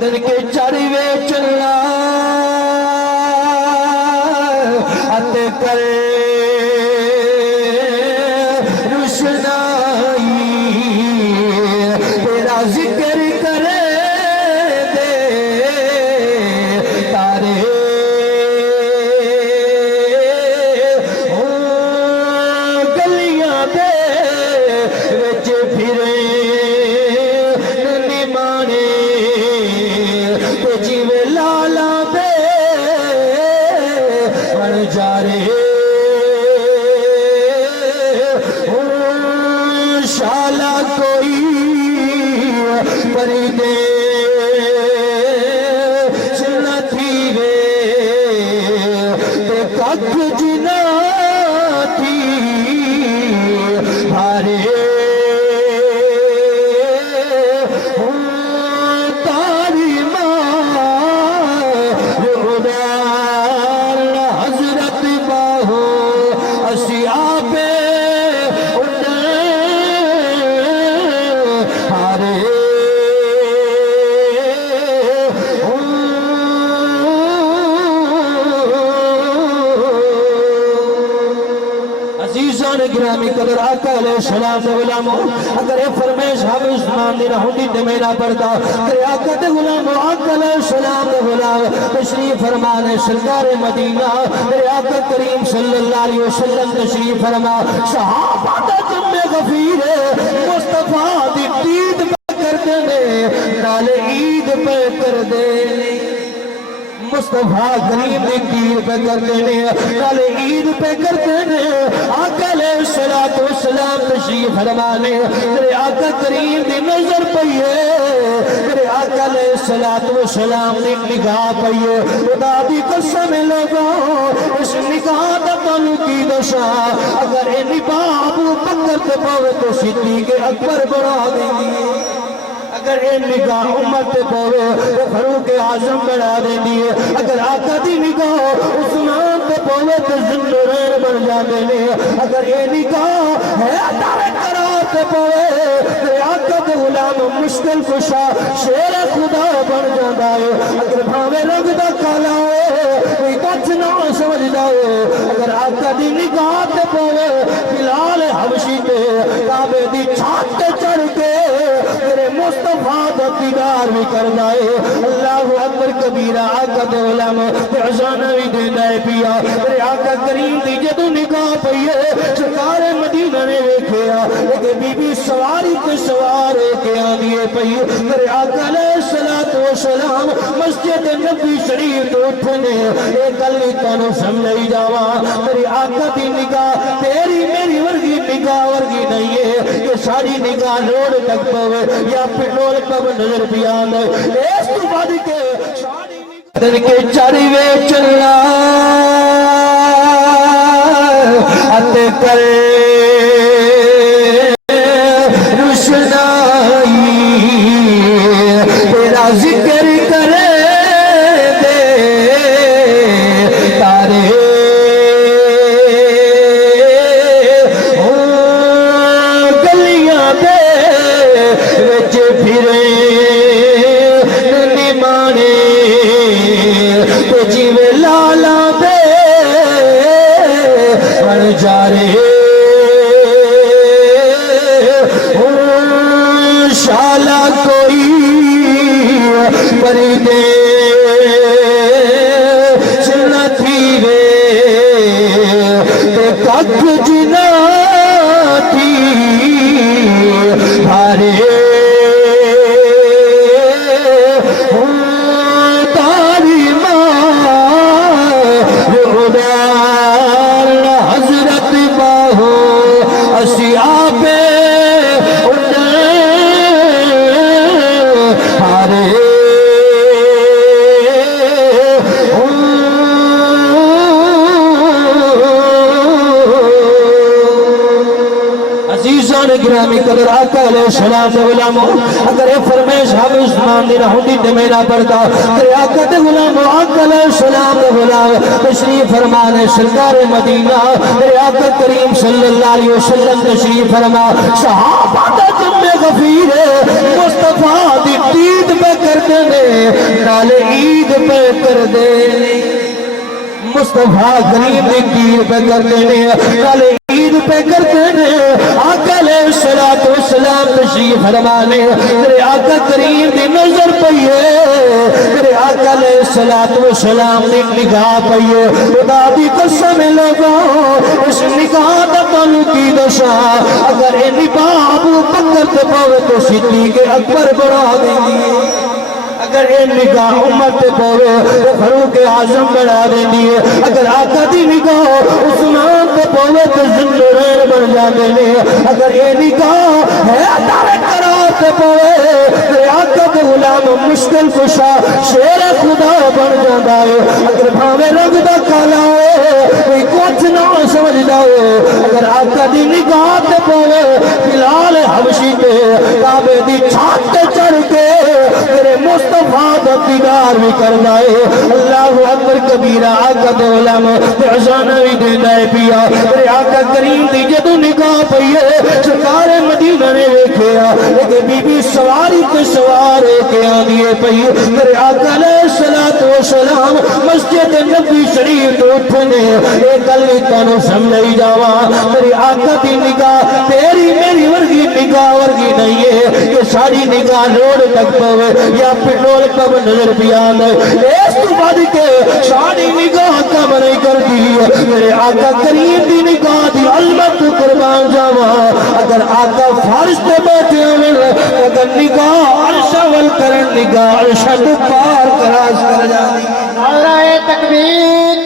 دن کے چاروے چلا ات کر روشنائی تیرا ذکر کرے دے تارے گلیاں دے وچ پھرے نمانے تو جیوے لالا دے بن جارے شالا کوئی پریدے چنا تھی وے تے کک جنا تھی بھارے تاری ماں رودان حضرت باہو اسی آپے عزیزان گرامی قدر آقا علیہ السلام دے غلاموں اگر یہ فرمیش حافظ عثمان دی رہوں دی دمینا پڑتا کہ آقا دے غلاموں آقا علیہ السلام دے غلام تشریف فرمانے سرکار مدینہ میرے آقا کریم صلی اللہ علیہ وسلم تشریف فرما صحابہ دا جمع غفیر مصطفیٰ دی دید پہ کر دینے نالے عید پہ کر دینے مصطفیٰ کریم دی دید پہ کر دینے نالے عید پہ کر دینے آقا علیہ السلام تشریف فرمانے میرے آقا کریم دی نظر پئیے میرے آقا علیہ السلام دی نگاہ پئیے خدا دی قسم لگو اس نگاہ دا تعلقی دشا اگر اے نگاہ ابو بکر تے پاوے تو صدیق اکبر بڑھا دیں گی اگر اے نگاہ امت تے پاوے تو فاروق اعظم بڑھا دیں گی اگر آقا دی نگاہ عثمان تے پاوے تو ذوالنورین بن جاندے نے اگر اے نگاہ ہے دار قرار تے پاوے تے آقا دے غلام مشکل کشا شیر خدا بن جاندا ہے اگر بھاوے رنگ دا کالا ہے کوئی کچھ نہ سمجھدا ہے اگر آقا دی نگاہ تے پاوے بلال حبشی تے کعبے دی چھت تے چڑھ کے تیرے مصطفیٰ دا دیدار بھی کرنا ہے اللہ اکبر کبیرہ آقا دے غلام تے عزانہ بھی دینا ہے پیا میرے آقا کریم دی جدو نگاہ پئیے سرکار مدینہ نے ویکھیا لیکن بی بی سواری کے سوارے کے آنیے پئیے میرے آقا علیہ السلام مسجد نبی شریف تو اٹھنے ایک گلی تانوں سمجھائی جاوا میرے آقا دی نگاہ تیری میری ورگی نگاہ ورگی نہیں ہے کہ ساری نگاہ روڈ تک پوے یا پٹرول پمپ نظر بھی آنے اس تو بعد کے دن کے چاروے چلا ات کر روشنائی تیرا ذکر کرے دے تارے گلیاں دے وچ پھرے نمانے تو جیوے لالا دے بن جارے شالا کوئی پریدے چنا تھی وے تے کک جنا تھی بھارے تاری ماں رودان حضرت باہو اسی آپے عزیزان گرامی قدر آقا علیہ السلام دے غلاموں اگر یہ فرمیش حافظ عثمان دی رہوں دی دمینا پڑتا کہ آقا دے غلاموں آقا علیہ السلام دے غلام تشریف فرمانے سرکار مدینہ میرے آقا کریم صلی اللہ علیہ وسلم تشریف فرما صحابہ دا جمع غفیر مصطفیٰ دی دید پہ کردے نے نال عید پہ کردے مصطفیٰ کریم دی دید پہ کردے نے نال عید پہ کرتے ہیں آقا علیہ السلام تشریف فرمانے میرے آقا کریم دی نظر پئیے میرے آقا علیہ السلام دی نگاہ پئیے خدا دی قسم لگو اس نگاہ دا تعلق کی دشا اگر اے نگاہ ابو بکر تے پاوے تو صدیق اکبر بڑھا دیں گی اگر اے نگاہ امت پوے تو فاروق اعظم بڑھا دینی ہے اگر آقا دی نگاہ عثمان تے پوے تو ذوالنورین بن جاندے نے اگر اے نگاہ ہے تارے قرار تے پوے تے آقا دے غلام مشکل کشا شیر خدا بن جاندا ہے اگر بھاوے رنگ دا کالا ہے کوئی کچھ نہ سمجھدا ہے اگر آقا دی نگاہ تے پوے بلال حبشی تے کعبے دی چھت تے چڑھ کے میرے مصطفیٰ دا دیدار بھی کرنا ہے اللہ اکبر کبیرہ آقا دے غلام احسانہ بھی دینا ہے پیا میرے آقا کریم دی جدو نگاہ پئیے سرکار مدینہ نے ویکھیا لیکن بی بی سواری تے سوار کے آدھیے پئیے میرے آقا علیہ السلام مسجد نبی شریف تو اٹھنے ایک گل تانوں سمجھ جاواں میرے آقا دی نگاہ تیری میری ورگی نگاہ ورگی نہیں ہے کہ ساری نگاہ روڈ تک پوے یا پیٹرول کم نظر بیان ہے اس تو بعد کے ساری نگاہ کم نہیں کر دی میرے آقا کریم دی نگاہ دی علمت قربان جاواں اگر آقا فرش تے بیٹھے ہوئے اگر نگاہ عرش ول کرن نگاہ عرش پار کراس کر جاندی نعرہ تکبیر